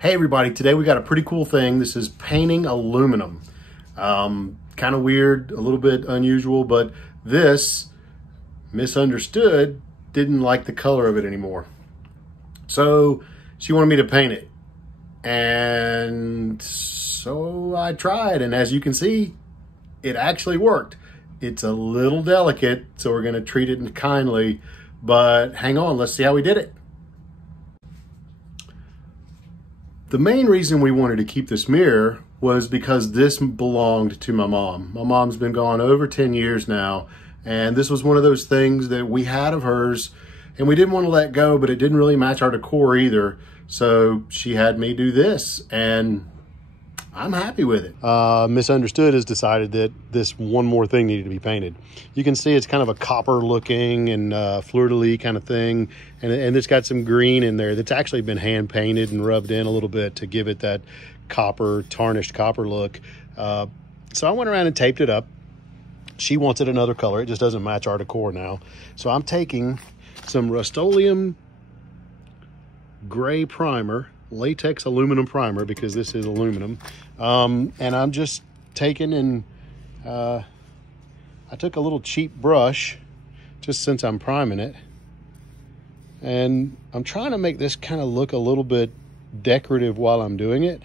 Hey everybody, today we got a pretty cool thing. This is painting aluminum. Kind of weird, a little bit unusual, but this, misunderstood, didn't like the color of it anymore. So she wanted me to paint it. And so I tried, and as you can see, it actually worked. It's a little delicate, so we're gonna treat it kindly, but hang on, let's see how we did it. The main reason we wanted to keep this mirror was because this belonged to my mom. My mom's been gone over 10 years now, and this was one of those things that we had of hers, and we didn't want to let go, but it didn't really match our decor either. So she had me do this, and I'm happy with it. Misunderstood has decided that this one more thing needed to be painted. You can see it's kind of a copper looking and fleur-de-lis kind of thing. And it's got some green in there that's actually been hand painted and rubbed in a little bit to give it that copper, tarnished copper look. So I went around and taped it up. She wants it another color. It just doesn't match our decor now. So I'm taking some Rust-Oleum gray primer, latex aluminum primer, because this is aluminum, and I'm just taking and I took a little cheap brush just since I'm priming it, and I'm trying to make this kind of look a little bit decorative while I'm doing it,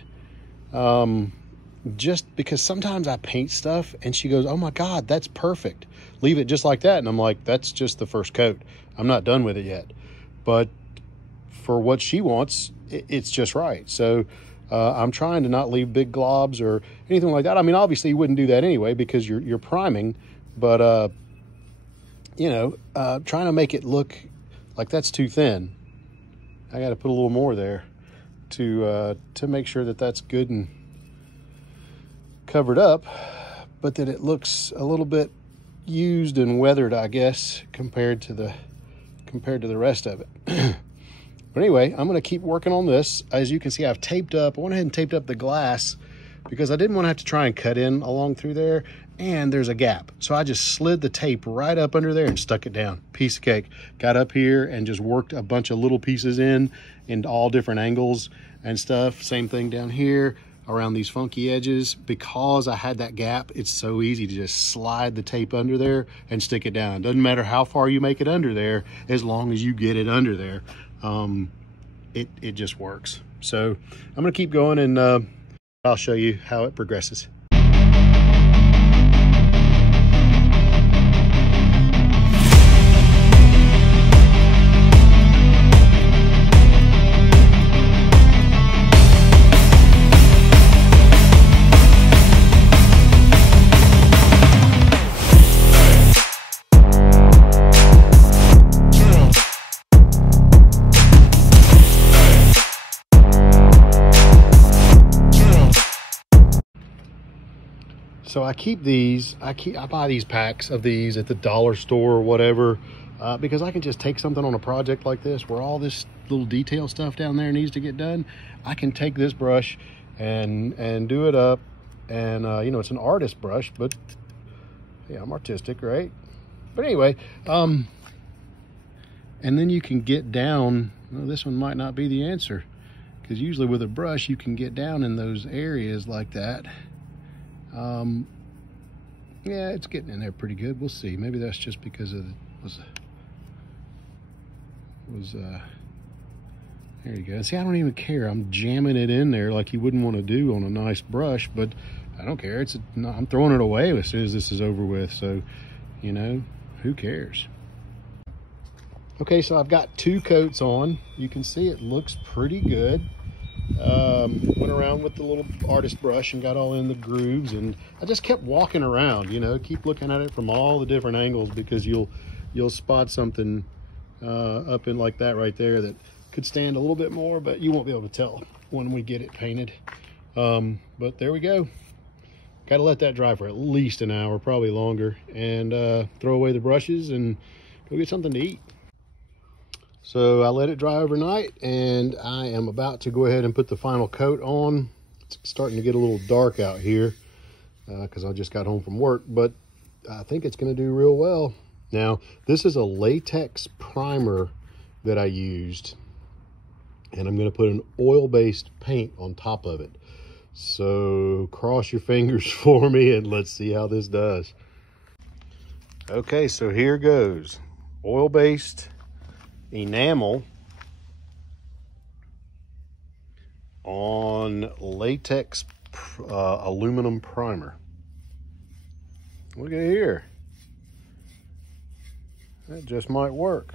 just because sometimes I paint stuff and she goes, oh my God, that's perfect, leave it just like that. And I'm like, that's just the first coat, I'm not done with it yet. But for what she wants, it's just right. So I'm trying to not leave big globs or anything like that. I mean, obviously you wouldn't do that anyway because you're priming, but you know, trying to make it look like that's too thin. I got to put a little more there to make sure that that's good and covered up, but that it looks a little bit used and weathered, I guess, compared to the rest of it. But anyway, I'm going to keep working on this. As you can see, I've taped up. I went ahead and taped up the glass because I didn't want to have to try and cut in along through there, and there's a gap. So I just slid the tape right up under there and stuck it down. Piece of cake. Got up here and just worked a bunch of little pieces in all different angles and stuff. Same thing down here around these funky edges. Because I had that gap, it's so easy to just slide the tape under there and stick it down. Doesn't matter how far you make it under there, as long as you get it under there. It just works. So I'm gonna keep going, and I'll show you how it progresses. So I keep these, I buy these packs of these at the dollar store or whatever, because I can just take something on a project like this where all this little detail stuff down there needs to get done. I can take this brush and do it up, and you know, it's an artist brush, but yeah, I'm artistic, right? But anyway, and then you can get down. Well, this one might not be the answer, because usually with a brush you can get down in those areas like that. Yeah, it's getting in there pretty good. We'll see. Maybe that's just because of there you go. See, I don't even care. I'm jamming it in there like you wouldn't want to do on a nice brush, but I don't care. I'm throwing it away as soon as this is over with. So, you know, who cares? Okay, so I've got 2 coats on. You can see it looks pretty good. Went around with the little artist brush and got all in the grooves, and I just kept walking around, you know, keep looking at it from all the different angles, because you'll spot something up in like that right there that could stand a little bit more, but you won't be able to tell when we get it painted. But there we go. Got to let that dry for at least an hour, probably longer, and throw away the brushes and go get something to eat. So I let it dry overnight, and I am about to go ahead and put the final coat on. It's starting to get a little dark out here because I just got home from work, but I think it's going to do real well. Now, this is a latex primer that I used, and I'm going to put an oil-based paint on top of it. So cross your fingers for me and let's see how this does. Okay, so here goes. Oil-based enamel on latex aluminum primer. Look at here. That just might work.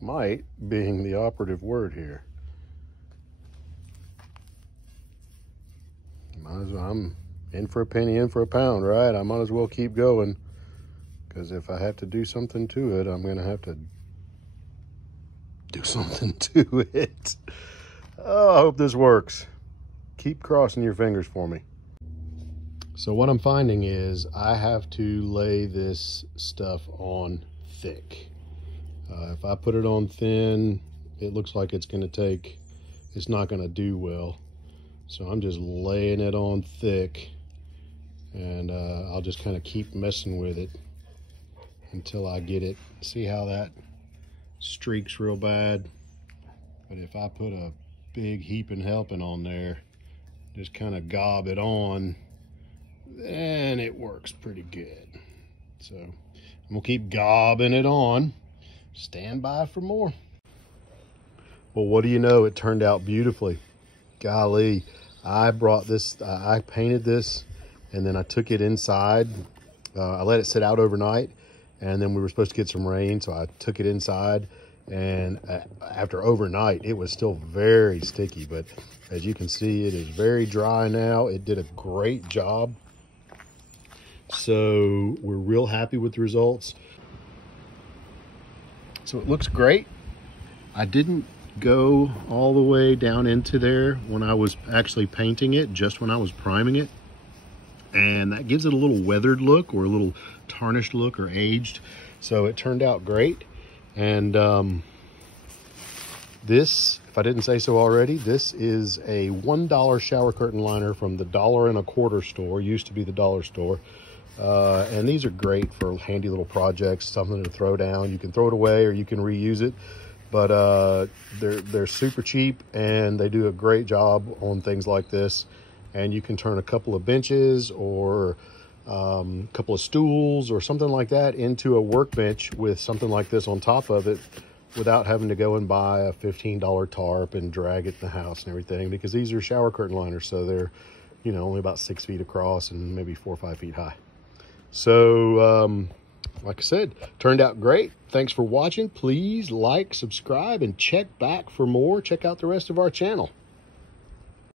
Might being the operative word here. I'm in for a penny, in for a pound, right? I might as well keep going, because if I have to do something to it, I'm going to have to do something to it. Oh, I hope this works. Keep crossing your fingers for me. So what I'm finding is I have to lay this stuff on thick. If I put it on thin, it looks like it's not going to do well. So I'm just laying it on thick, and I'll just kind of keep messing with it until I get it. See how that streaks real bad? But if I put a big heaping helping on there, just kind of gob it on, then it works pretty good. So I'm gonna keep gobbing it on. Stand by for more. Well, what do you know? It turned out beautifully. Golly, I painted this, and then I took it inside. I let it sit out overnight, and then we were supposed to get some rain, so I took it inside, and after overnight, it was still very sticky, but as you can see, it is very dry now. It did a great job. So we're real happy with the results. So it looks great. I didn't go all the way down into there when I was actually painting it, just when I was priming it. And that gives it a little weathered look, or a little tarnished look, or aged. So it turned out great. And this, if I didn't say so already, this is a $1 shower curtain liner from the $1.25 store. Used to be the dollar store. And these are great for handy little projects, something to throw down. You can throw it away or you can reuse it, but they're super cheap, and they do a great job on things like this. And you can turn a couple of benches or a couple of stools or something like that into a workbench with something like this on top of it, without having to go and buy a $15 tarp and drag it in the house and everything, because these are shower curtain liners, so they're, you know, only about 6 feet across and maybe 4 or 5 feet high. So like I said, turned out great. Thanks for watching. Please like, subscribe, and check back for more. Check out the rest of our channel.